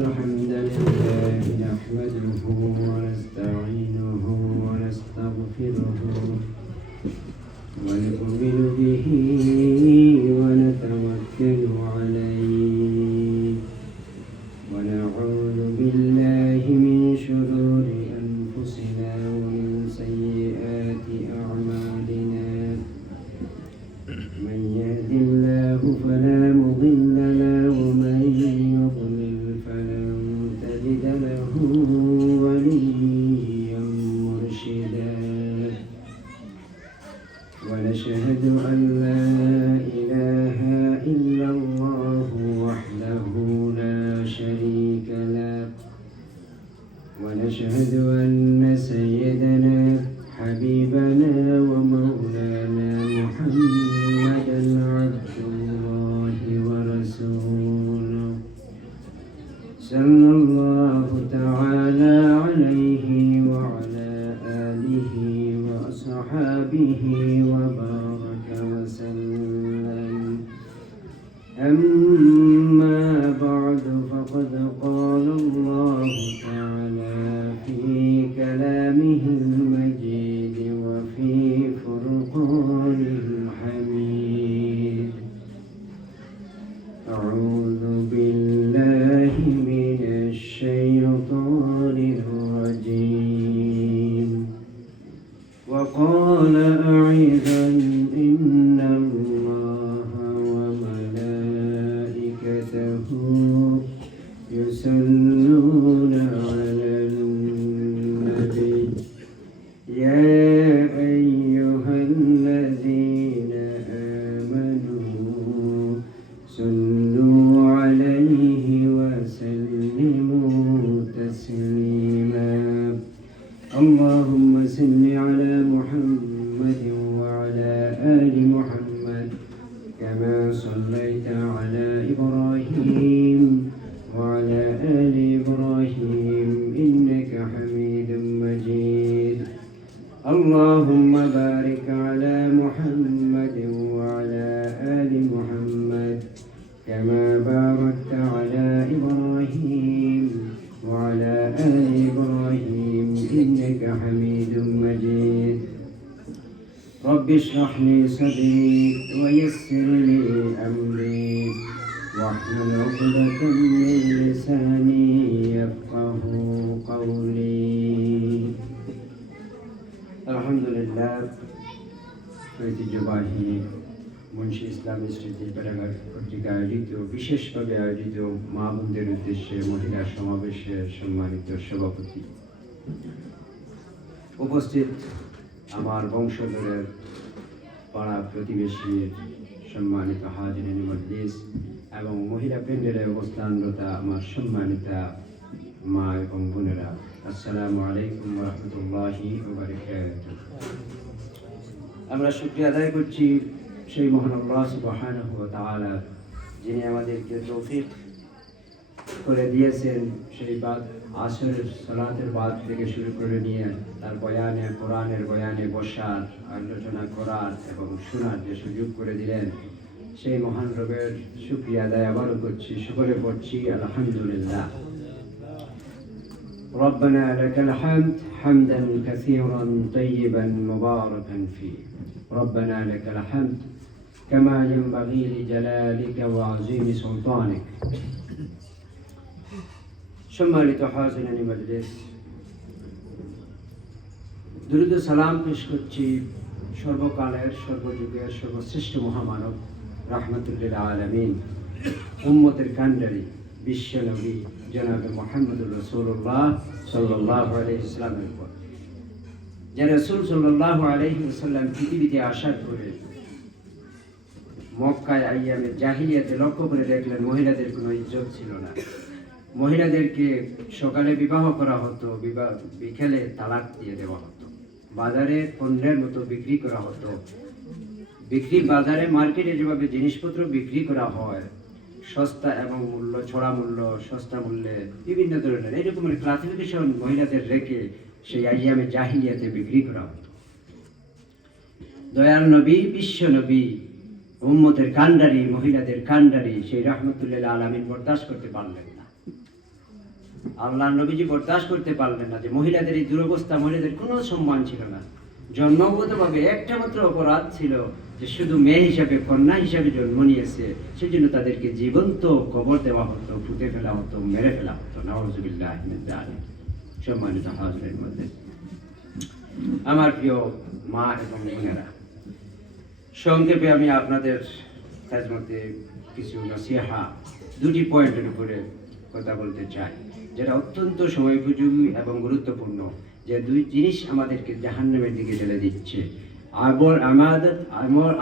الحمد لله نحمده ونستعينه ونستغفره ونؤمن به ونتوكل عليه ونعوذ بالله من شرور أنفسنا ومن سيئات أعمالنا من يهد الله فلا مضل له ومن يضلل فلن تجد له وليا مرشدا ونشهد أن لا إله إلا الله وحده لا شريك له ونشهد أن سيدنا حبيبنا ومولانا محمدا عبد الله ورسوله صلى الله تعالى عليه وعلى آله وأصحابه وبارك وسلم أما بعد فقد قال الله تعالى في كلامه المجيد وفي فرقانه الحميد أعوذ بالله من الشيطان الرجيم وقال أيضا إن الله وملائكته يصلون على النبي يا أيها الذين آمنوا صلوا عليه وسلموا تسليما اللهم صل على محمد وعلى آل محمد كما صليت على إبراهيم وعلى آل إبراهيم إنك حميد مجيد اللهم بارك على محمد وعلى آل محمد كما باركت على إبراهيم وعلى آل إبراهيم إنك حميد مجيد رب اشرح لي صدري ويسر لي أمري واحلل عقدة من لساني يفقه قولي الحمد لله ঐতিহ্যবাহী মুন্সি ইসলামী স্মৃতি পেরাগার কর্তৃক আয়োজিত বিশেষভাবে আয়োজিত মা বোনদের উদ্দেশ্যে মহিলা সমাবেশের সম্মানিত সভাপতি উপস্থিত আমার বংশধরের পাড়া প্রতিবেশী সম্মানিত হাজিরিন মজলিস এবং মহিলা প্যান্ডেলে অবস্থানরত আমার সম্মানিতা মা এবং বোনেরা আসসালামু আলাইকুম ওয়া রাহমাতুল্লাহি ওয়া বারাকাতুহু আমরা শুকরিয়া আদায় করছি সেই মহান আল্লাহ সুবহানাহু ওয়া তাআলা যিনি আমাদেরকে তৌফিক করে দিয়েছেন সেই বাদ আসরের সালাতের বাদ থেকে শুরু করে নিয়ে তার বয়ানে কোরআনের বয়ানে বসার আলোচনা করার এবং শোনার যে সুযোগ করে দিলেন সেই মহান রবের শুকরিয়া আদায় আবারও করছি সকলে পড়ছি আলহামদুলিল্লাহ ربنا لك الحمد حمدا كثيرا طيبا مباركا فيه ربنا لك الحمد كما ينبغي لجلالك وعظيم سلطانك সম্মানিত হাজিরিন মজলিস দুরূদ ও সালাম পেশ করছি সর্বকালের সর্বযুগের সর্বশ্রেষ্ঠ মহামানব রাহমাতুল আলামিন উম্মতের কান্ডারি বিশ্ব নবী জনাবে মুহাম্মদুর রাসূলুল্লাহ সাল্লাল্লাহু আলাইহি ওয়াসাল্লামের উপর যে রাসূল সাল্লাল্লাহু আলাইহি ওয়াসাল্লাম পৃথিবীতে আসার পরে মক্কায় আইয়ামে জাহিলিয়াতে লক্ষ্য করে দেখলেন মহিলাদের কোনো ইজ্জত ছিল না মহিলাদেরকে সকালে বিবাহ করা হতো বিকেলে তালাক দিয়ে দেওয়া হতো বাজারে পণ্যের মতো বিক্রি করা হতো বাজারে মার্কেটে যেভাবে জিনিসপত্র বিক্রি করা হয় সস্তা এবং মূল্য ছড়া মূল্য সস্তা মূল্যে বিভিন্ন ধরনের এরকমের ক্লাসিফিকেশন মহিলাদের রেখে সেই আইয়ামে জাহিলিয়াতে বিক্রি করা হতো দয়াল নবী বিশ্ব নবী উম্মতের কান্ডারি মহিলাদের কান্ডারি সেই রাহমাতুল্লিল আলামিন বরদাস্ত করতে পারলেন না আল্লাহ নবীজি বরদাস্ত করতে পারলেন না যে মহিলাদের এই দুরবস্থা, মহিলাদের কোনো সম্মান ছিল না। জন্মগতভাবে একটা মাত্র অপরাধ ছিল যে শুধু মেয়ে হিসাবে, কন্যা হিসাবে জন্ম নিয়েছে, সেজন্য তাদেরকে জীবন্ত কবর দেওয়া হতো, পুঁতে ফেলা হতো, মেরে ফেলা হতো। নাউযুবিল্লাহি মিন যালিক। সম্মানিত হাজরিনের মধ্যে আমার প্রিয় মা এবং বোনেরা, সংক্ষেপে আমি আপনাদের মধ্যে কিছু নসিহা, দুটি পয়েন্টের উপরে কথা বলতে চাই, যেটা অত্যন্ত সময়োপযোগী এবং গুরুত্বপূর্ণ। যে দুই জিনিস আমাদেরকে জাহান্নামের দিকে ঠেলে দিচ্ছে।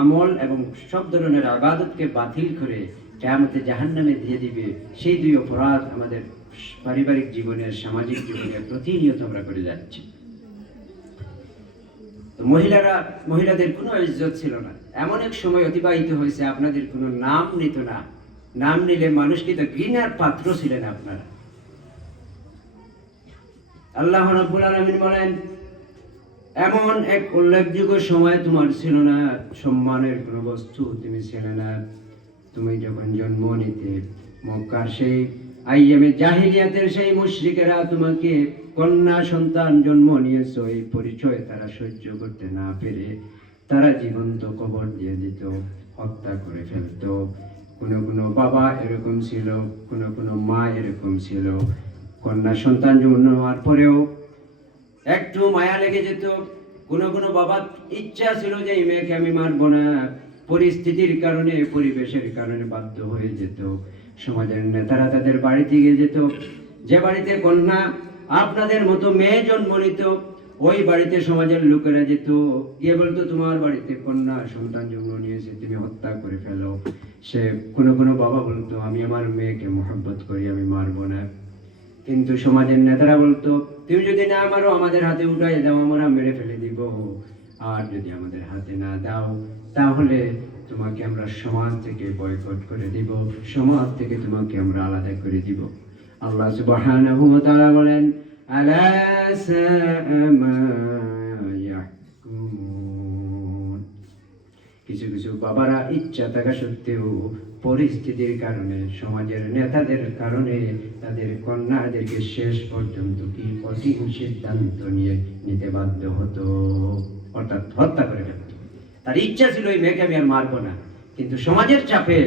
আমল এবং সব ধরনের ইবাদতকে বাতিল করে কিয়ামতে জাহান্নামে দিয়ে দিবে, সেই দুই অপরাধ আমাদের পারিবারিক জীবনের, সামাজিক জীবনে প্রতিনিয়ত আমরা করে যাচ্ছি। মহিলাদের কোনো ইজ্জত ছিল না। এমন এক সময় অতিবাহিত হয়েছে আপনাদের কোনো নাম নিত না। নাম নিলে মানুষকে তো ঘৃণার পাত্র ছিলেন আপনারা। আল্লাহ রাব্বুল আলামিন বলেন, এমন এক উল্লেখযোগ্য সময় তোমার ছিল না, সম্মানের কোনো বস্তু তুমি ছিলে না। তুমি যখন জন্ম নিতে, মক্কার সেই আইয়ামে জাহিলিয়াতের সেই মুশরিকেরা তোমাকে কন্যা সন্তান জন্ম নিয়েছ, এই পরিচয় তারা সহ্য করতে না পেরে তারা জীবন্ত কবর দিয়ে দিত, হত্যা করে ফেলত। কোনো বাবা এরকম ছিল, কোনো মা এরকম ছিল, কন্যা সন্তান জন্ম হওয়ার পরেও একটু মায়া লেগে যেত। কোনো বাবার ইচ্ছা ছিল যে এই মেয়েকে আমি মারবো না, পরিস্থিতির কারণে, পরিবেশের কারণে বাধ্য হয়ে যেত। সমাজের নেতারা তাদের বাড়িতে গিয়ে যেত, যে বাড়িতে কন্যা আপনাদের মতো মেয়ে জন্ম নিত, ওই বাড়িতে সমাজের লোকেরা যেত, গিয়ে বলতো তোমার বাড়িতে কন্যা সন্তান জন্ম নিয়েছে, তুমি হত্যা করে ফেলো। সে কোনো বাবা বলতো আমি আমার মেয়েকে মহব্বত করি, আমি মারবো না। কিন্তু সমাজের নেতারা বলতো তুমি যদি না মারো আমাদের হাতে উঠাই দাও, আমরা মেরে ফেলে দিব। আর যদি আমাদের হাতে না দাও তাহলে তোমাকে আমরা সমাজ থেকে বয়কট করে দিব, সমাজ থেকে তোমাকে আমরা আলাদা করে দিব। আল্লাহ সুবহানাহু ওয়া তাআলা বলেন, আলা সাআ মা ইয়াহকুমুন। কিছু বাবারা ইচ্ছা থাকা সত্ত্বেও পরিস্থিতির কারণে, সমাজের নেতাদের কারণে তাদের কন্যাদেরকে শেষ পর্যন্ত কি কঠিন সিদ্ধান্ত নিতে বাধ্য হতো, অর্থাৎ হত্যা করে ফেলত। তার ইচ্ছা ছিল এই মেয়েকে আমি আর মারবো না, কিন্তু সমাজের চাপে,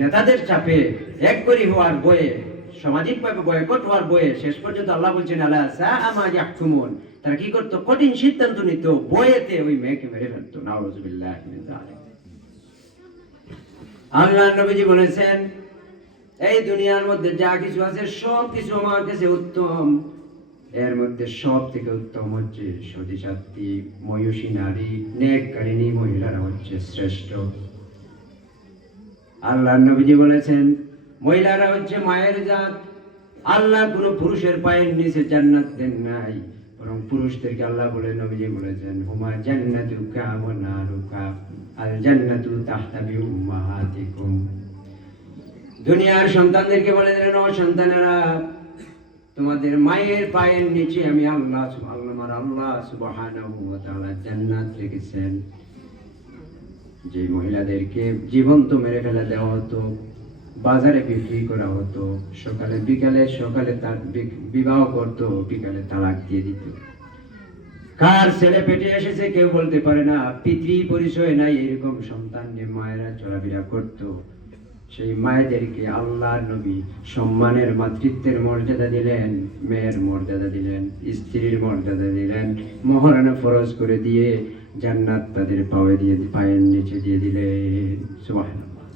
নেতাদের চাপে, একগরি হওয়ার বয়ে, সামাজিকভাবে বয়কট হওয়ার বয়ে শেষ পর্যন্ত আল্লাহ বলছেন আলা সাআ মা ইয়াহকুমুন। তারা কি করতো? কঠিন সিদ্ধান্ত নিত, বয়েতে ওই মেয়েকে মেরে ফেলতো। নাউযুবিল্লাহি মিন যালিক। আল্লাহ নবীজি বলেছেন, এই দুনিয়ার মধ্যে যা কিছু আছে সব কিছু আমার কাছে উত্তম, এর মধ্যে সব থেকে উত্তম হচ্ছে সতীসাধ্বী, ময়ূষী নারী, নেককারিণী মহিলারা হচ্ছে শ্রেষ্ঠ। আল্লাহ নবীজি বলেছেন মহিলারা হচ্ছে মায়ের জাত। আল্লাহ কোনো পুরুষের পায়ের নিচে জান্নাত দেন নাই, বরং পুরুষদেরকে আল্লাহ বলে, নবীজি বলেছেন হুমা জান্নাতুকা ওয়া নারুকা, আল জান্নাতু তাহতা বিউম্মাহাতিকুম। দুনিয়ার সন্তানদেরকে বলে দিলেন, ও সন্তানেরা, তোমাদের মায়ের পায়ের নিচে আমি আল্লাহ সুবহানাহু ওয়া তাআলা জান্নাত রেখেছেন। যে মহিলাদেরকে জীবন্ত মেরে ফেলে দেওয়া হতো, বাজারে বিক্রি করা হতো, সকালে তার বিবাহ করত, বিকালে তালাক দিয়ে দিত। কার ছেলে পেটে এসেছে কেউ বলতে পারে না, পিতৃ পরিচয় নাই, এরকম সন্তান নিয়ে মায়েরা চলাফেরা করত। সেই মায়েদেরকে আল্লাহর নবী সম্মানের, মাতৃত্বের মর্যাদা দিলেন, মেয়ের মর্যাদা দিলেন, স্ত্রীর মর্যাদা দিলেন, মহারানা ফরজ করে দিয়ে জান্নাত তাদের পায়ের নিচে দিয়ে দিলেন। সুবহানাল্লাহ।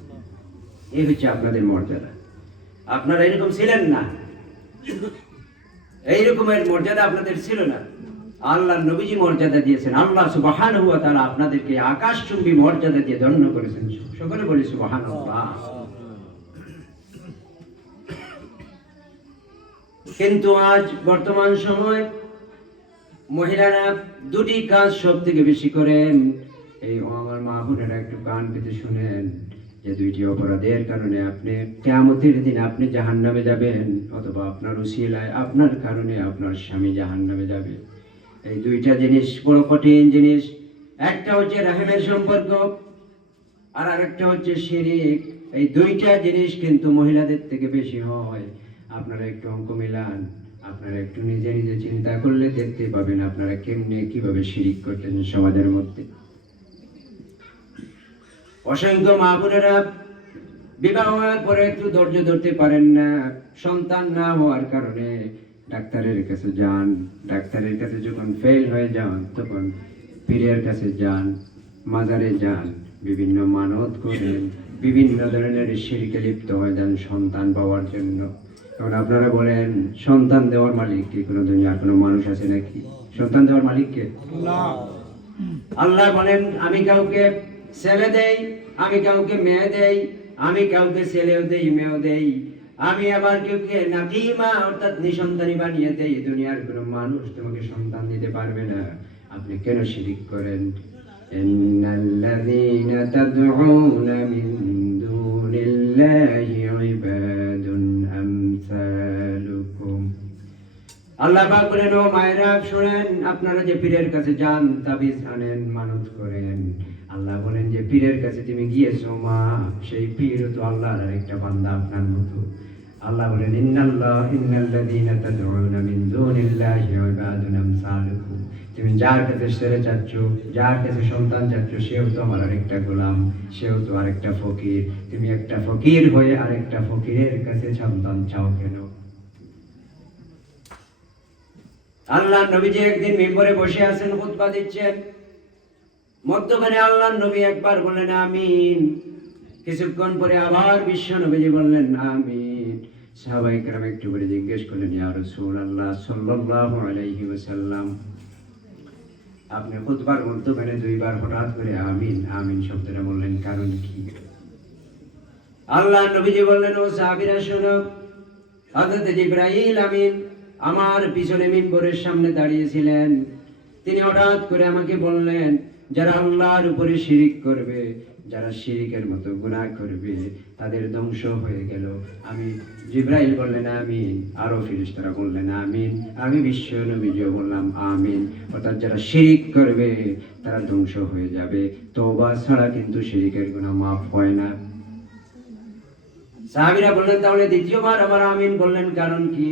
এই হচ্ছে আপনাদের মর্যাদা। আপনারা এরকম ছিলেন না, এই রকমের মর্যাদা আপনাদের ছিল না। আল্লাহর নবীজি মর্যাদা দিয়েছেন, আল্লাহ সুবহানাহু ওয়া তাআলা আপনাদেরকে আকাশচুম্বী মর্যাদা দিয়ে ধন্য করেছেন। সকলে বলি সুবহানাল্লাহ। কিন্তু আজ বর্তমান সময় মহিলারা দুটি কাজ সব থেকে বেশি করেন। এই আমার মা বোনেরা একটু কান পেতে শুনেন, যে দুইটি অপরাধের কারণে আপনি কিয়ামতের দিন আপনি জাহান্নামে যাবেন, অথবা আপনার উসিলায়, আপনার কারণে আপনার স্বামী জাহান্নামে যাবে। এই দুইটা জিনিস বড় কঠিন জিনিস। একটা হচ্ছে রাহিমের সম্পর্ক, আর আরেকটা হচ্ছে শিরক। এই দুইটা জিনিস কিন্তু মহিলাদের থেকে বেশি হয়। আপনারা একটু অঙ্ক মিলান। আপনারা একটু নিজে নিজে চিন্তা করলে দেখতে পাবেন আপনারা কেমনে কিভাবে শিরিক করতেন সমাজের মধ্যে। অসংখ্য মা বোনেরা বিবাহ হওয়ার পরে একটু ধৈর্য ধরতে পারেন না, সন্তান না হওয়ার কারণে ডাক্তারের কাছে যান, ডাক্তারের কাছে যখন ফেল হয়ে যান তখন পীরের কাছে যান, মাজারে যান, বিভিন্ন মানত করেন, বিভিন্ন ধরনের শিরকে লিপ্ত হয়ে যান সন্তান পাওয়ার জন্য। এখন আপনারা বলেন সন্তান দেওয়ার মালিক কি কোনো দুনিয়ার কোনো মানুষ আছে নাকি? সন্তান দেওয়ার মালিক কে? আল্লাহ বলেন আমি কাউকে ছেলে দেই, আমি কাউকে মেয়ে দেই, আমি কাউকে ছেলেও দেই মেয়েও দেই, আমি আবার কাউকে নাকিমা অর্থাৎ নিঃসন্তানী বানিয়ে দেই। দুনিয়ার কোনো মানুষ তোমাকে সন্তান দিতে পারবে না। আপনি কেন শিরিক করেন? ইন্নাল্লাযীনা তাদউনা মিন দুনিল্লাহি ইবাদুন আমসালুকুম। আল্লাহ পাক বলেন ও মায়েরা শুনেন, আপনারা যে পীরের কাছে যান, তাবিজ আনেন, মানত করেন, আল্লাহ বলেন যে পীরের কাছে তুমি গিয়েছো মা, সেই পীর তো আল্লাহর আরেকটা বান্দা আপনার মতো। আল্লাহ বলেন ইন্নাল্লাযীনা তাদউনা মিন দুনিল্লাহি ইবাদুন আমসালুকুম। তুমি যার কাছে ছেলে চাচ্ছ, যার কাছে সন্তান চাচ্ছ, সেও তো আমার আরেকটা গোলাম, সেও তো আরেকটা ফকির। তুমি একটা ফকির হয়ে আরেকটা ফকিরের কাছে সন্তান চাও কেন? আল্লাহ নবীজি একদিন মিম্বরে বসে আছেন, খুতবা দিচ্ছেন, মধ্যখানে আল্লাহ নবী একবার বললেন আমিন, কিছুক্ষণ পরে আবার বিশ্ব নবীজি বললেন আমিন। সাহাবায়ে কেরাম একটু করে জিজ্ঞেস করলেন ইয়া রাসূলুল্লাহ সাল্লাল্লাহু আলাইহি ওয়াসাল্লাম, আপনি খুতবার মধ্যখানে দুইবার হঠাৎ করে আমিন আমিন শব্দটা বললেন, কারণ কি? আল্লাহ নবীজি বললেন ও সাহাবীরা শোনো, হযরত জিবরাইল আমিন আমার পিছনে মিম্বরের সামনে দাঁড়িয়েছিলেন। তিনি হঠাৎ করে আমাকে বললেন যারা আল্লাহর উপরে শিরিক করবে, যারা শিরিকের মতো গুনাহ করবে, তাদের ধ্বংস হয়ে গেল। আমি জিবরাইল বললেন আমিন, আরো ফেরেশতারা বললেন আমিন, আমি বিশ্ব নবীজিও বললাম আমিন। অর্থাৎ যারা শিরিক করবে তারা ধ্বংস হয়ে যাবে, তওবা ছাড়া কিন্তু শিরিকের গুনাহ মাফ হয় না। সাহাবীরা বললেন তাহলে দ্বিতীয়বার আবার আমিন বললেন, কারণ কি?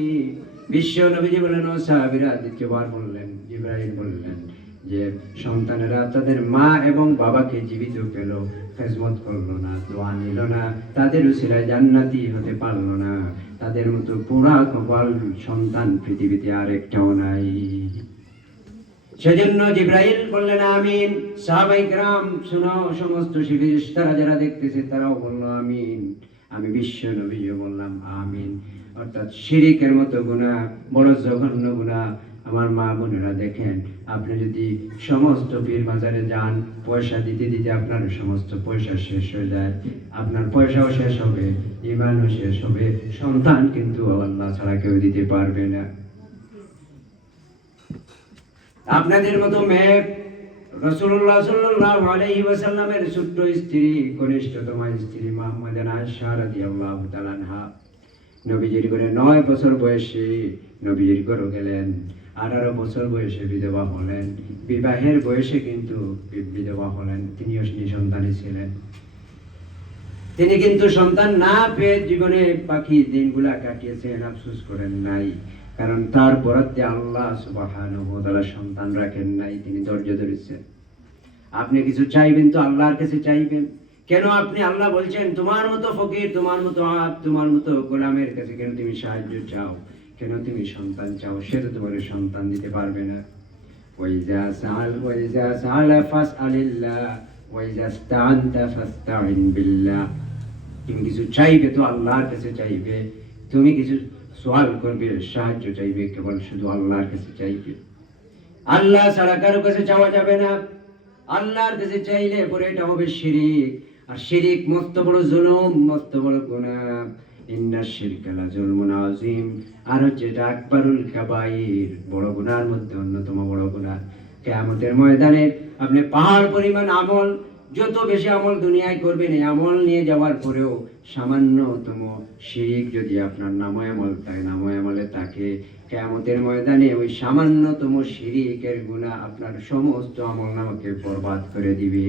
বিশ্ব নবীজি বললেন ও সাহাবীরা দ্বিতীয়বার বললেন, জিবরাইল বললেন যে সন্তানেরা তাদের মা এবং বাবাকে জীবিত পেল, খেজমত করলো না, দোয়া নিল না, তাদের উসিলায় জান্নাতি হতে পারলো না, তাদের মতো পুরা কপাল সন্তান পৃথিবীতে আর একটাও নাই। সেজন্য জিবরাইল বললেন আমিন। সাহাবায়ে কেরাম শুনো, সমস্ত ফেরেশতারা যারা দেখতেছে তারাও বলল আমিন, আমি বিশ্ব নবীও বললাম আমিন। অর্থাৎ শিরিকের মতো গুনাহ, বড় জঘন্য গুনাহ। আমার মা বোনেরা দেখেন, আপনি যদি সমস্ত পীর বাজারে যান, পয়সা দিতে দিতে আপনার সমস্ত পয়সা শেষ হয়ে যায়, আপনার পয়সাও শেষ হবে, ঈমানও শেষ হবে, সন্তান কিন্তু আল্লাহ ছাড়া কেউ দিতে পারবে না। আপনাদের মতো মেয়ে রাসূলুল্লাহ সাল্লাল্লাহু আলাইহি ওয়াসাল্লামের ছোট্ট স্ত্রী, কনিষ্ঠতম স্ত্রী মুহাম্মাদানা আয়েশা রাদিয়াল্লাহু তাআলা আনহা নবীজির ঘরে 9 বছর বয়সে নবীজির ঘরে গেলেন, 18 বছর বয়সে বিধবা হলেন, বিবাহের বয়সে কিন্তু বিধবা হলেন। তিনিও নিঃসন্তানী ছিলেন। তিনি কিন্তু সন্তান না পেয়ে জীবনে বাকি দিনগুলা কাটিয়েছেন, আফসোস করেন নাই, কারণ তার বরাদ্দে আল্লাহ সুবহানাহু ওয়া তাআলা সন্তান রাখেন নাই, তিনি ধৈর্য ধরেছেন। আপনি কিছু চাইবেন তো আল্লাহর কাছে চাইবেন। কেন আপনি আল্লাহ বলছেন তোমার মতো ফকির, তোমার মতো আব্দ, তোমার মতো গোলামের কাছে কেন তুমি সাহায্য চাও? কেন তুমি সন্তান চাও? সে তো তোমার সন্তান দিতে পারবে না। ওয়াইজা সাআলা ফাসআলিল্লাহ ওয়াইজা ইসতাআনতা ফাসতাইন বিল্লাহ। তুমি কিছু চাইবে তো আল্লাহর কাছে চাইবে, তুমি কিছু সওয়াল করবে, সাহায্য চাইবে, কেবল শুধু আল্লাহর কাছে চাইবে। আল্লাহ ছাড়া কারো কাছে চাওয়া যাবে না। আল্লাহর কাছে চাইলে পরে এটা হবে শিরিক, আর শিরিক মস্ত বড় জুলুম, মস্ত বড় গুনাহ। ইন্নাশ শিরকা লাযুলমুন আযীম। আর যেটা আকবারুল কাবাইর, বড় গুনাহর মধ্যে অন্যতম বড় গুনাহ। কিয়ামতের ময়দানে আপনি পাহাড় পরিমাণ আমল, যত বেশি আমল দুনিয়ায় করবেন, এই আমল নিয়ে যাওয়ার পরেও সামান্যতম শিরিক যদি আপনার নামায় আমলে থাকে, কিয়ামতের ময়দানে ওই সামান্যতম শিরিকের গুনাহ আপনার সমস্ত আমলনামাকে বরবাদ করে দিবে।